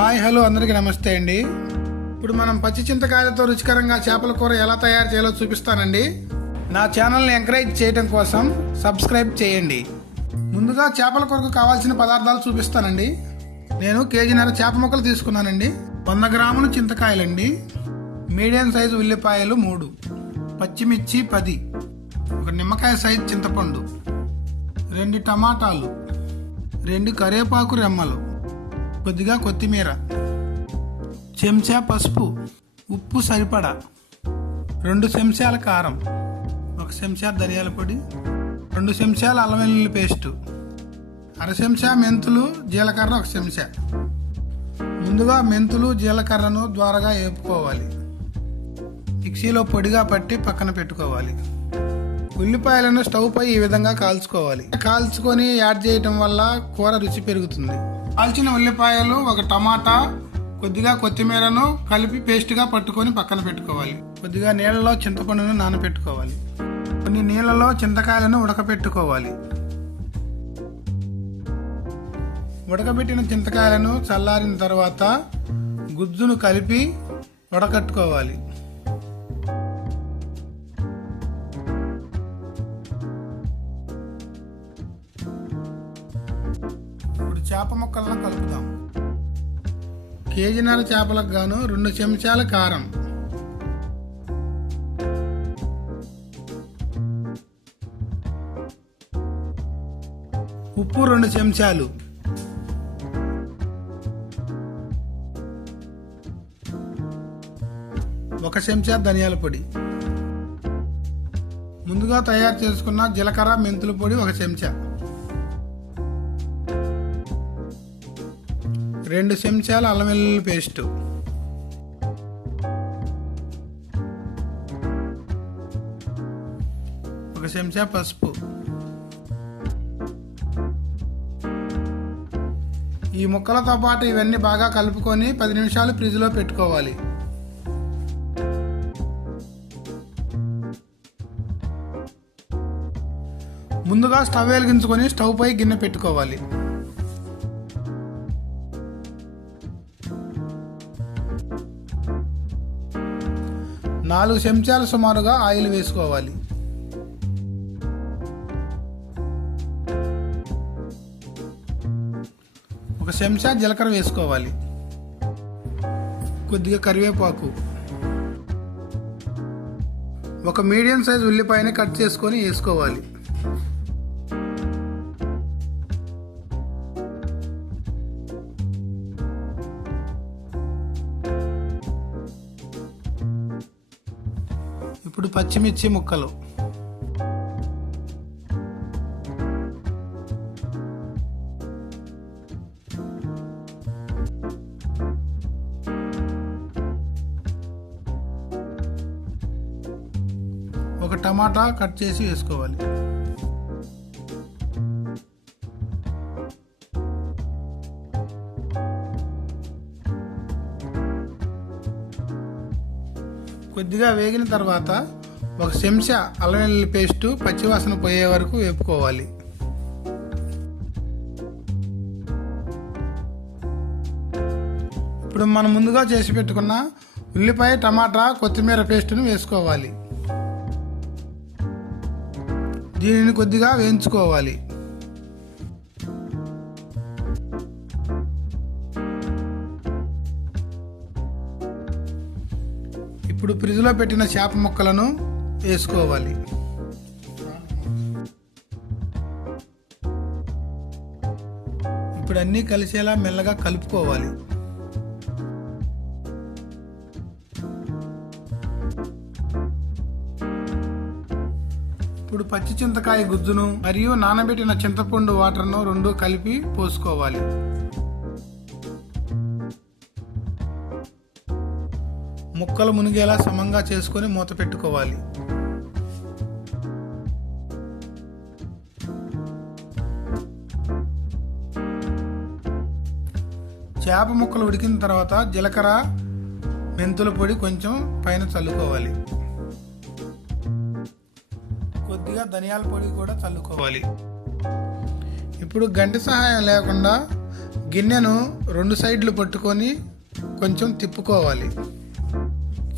Hi hello అందరికీ నమస్తే అండి. ఇప్పుడు మనం పచ్చి చింతకాయలతో రుచికరంగా చేపల కూర ఎలా తయారు చేయాలో చూపిస్తానండి. నా ఛానల్ని ఎంకరేజ్ చేయడం కోసం సబ్స్క్రైబ్ చేయండి. ముందుగా చేపల కూరకు కావాల్సిన పదార్థాలు చూపిస్తానండి. నేను కేజీన్నర చేప ముక్కలు తీసుకున్నానండి. 100 గ్రాములు చింతకాయలండి, మీడియం సైజు ఉల్లిపాయలు 3, పచ్చిమిర్చి 10, ఒక నిమ్మకాయ సైజు చింతపండు, 2 టమాటాలు, 2 కరివేపాకు రెమ్మలు, కొద్దిగా కొత్తిమీర, చెంచా పసుపు, ఉప్పు సరిపడా, 2 చెంచాల కారం, 1 చెంచా ధనియాల పొడి, 2 చెంచాల అల్లం వెల్లుల్లి పేస్టు, 1/2 చెంచా మెంతులు జీలకర్ర 1 చెంచా. ముందుగా మెంతులు జీలకర్రను ద్వారగా వేపుకోవాలి. మిక్సీలో పొడిగా పట్టి పక్కన పెట్టుకోవాలి. ఉల్లిపాయలను స్టవ్ పై ఈ విధంగా కాల్చుకొని యాడ్ చేయటం వల్ల కూర రుచి పెరుగుతుంది. కాల్చిన ఉల్లిపాయలు, 1 టమాటా, కొద్దిగా కొత్తిమీరను కలిపి పేస్ట్గా పట్టుకొని పక్కన పెట్టుకోవాలి. కొద్దిగా నీళ్ళలో చింతపండును నానబెట్టుకోవాలి. కొన్ని నీళ్ళలో చింతకాయలను ఉడకబెట్టుకోవాలి. ఉడకబెట్టిన చింతకాయలను చల్లారిన తర్వాత గుజ్జును కలిపి వడకట్టుకోవాలి. ఇప్పుడు చేప ముక్కలను కలుపుదాం. కేజీన్నర చేపలకు గాను 2 చెంచాల కారం, ఉప్పు 2 చెంచాలు, ఒక చెంచా ధనియాల పొడి, ముందుగా తయారు చేసుకున్న జీలకర్ర మెంతుల పొడి 1 చెంచా, 2 చెంచాల అల్లం వెల్లుల్లి పేస్టు, 1 చెంచా పసుపు. ఈ ముక్కలతో పాటు ఇవన్నీ బాగా కలుపుకొని 10 నిమిషాలు ఫ్రిడ్జ్లో పెట్టుకోవాలి. ముందుగా స్టవ్ వెలిగించుకొని స్టవ్ పై గిన్నె పెట్టుకోవాలి. 4 చెంచాలు సుమారుగా ఆయిల్ వేసుకోవాలి. ఒక చెంచా జీలకర్ర వేసుకోవాలి. కొద్దిగా కరివేపాకు, ఒక మీడియం సైజ్ ఉల్లిపాయని కట్ చేసుకొని వేసుకోవాలి. ఇప్పుడు పచ్చిమిర్చి ముక్కలు, ఒక టమాటా కట్ చేసి వేసుకోవాలి. కొద్దిగా వేగిన తర్వాత 1 చెంచా అల్లం వెల్లుల్లి పేస్టు పచ్చివాసన పోయే వరకు వేపుకోవాలి. ఇప్పుడు మనం ముందుగా చేసి పెట్టుకున్న ఉల్లిపాయ, టమాటా, కొత్తిమీర పేస్టును వేసుకోవాలి. దీనిని కొద్దిగా వేయించుకోవాలి. ఇప్పుడు ఫ్రిడ్జ్లో పెట్టిన చేప ముక్కలను వేసుకోవాలి. ఇప్పుడు అన్నీ కలిసేలా మెల్లగా కలుపుకోవాలి. ఇప్పుడు పచ్చి చింతకాయ గుజ్జును మరియు నానబెట్టిన చింతపండు వాటర్ను 2 కలిపి పోసుకోవాలి. ముక్కలు మునిగేలా సమంగా చేసుకొని మూత పెట్టుకోవాలి. చేప ముక్కలు ఉడికిన తర్వాత జీలకర్ర మెంతుల పొడి కొంచెం పైన చల్లుకోవాలి. కొద్దిగా ధనియాల పొడి కూడా చల్లుకోవాలి. ఇప్పుడు గంటె సహాయం లేకుండా గిన్నెను 2 సైడ్లు పట్టుకొని కొంచెం తిప్పుకోవాలి.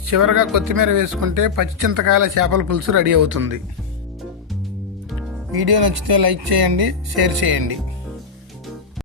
చివరగా కొత్తిమీర వేసుకుంటే పచ్చి చింతకాయల చేపల పులుసు రెడీ అవుతుంది. వీడియో నచ్చితే లైక్ చేయండి, షేర్ చేయండి.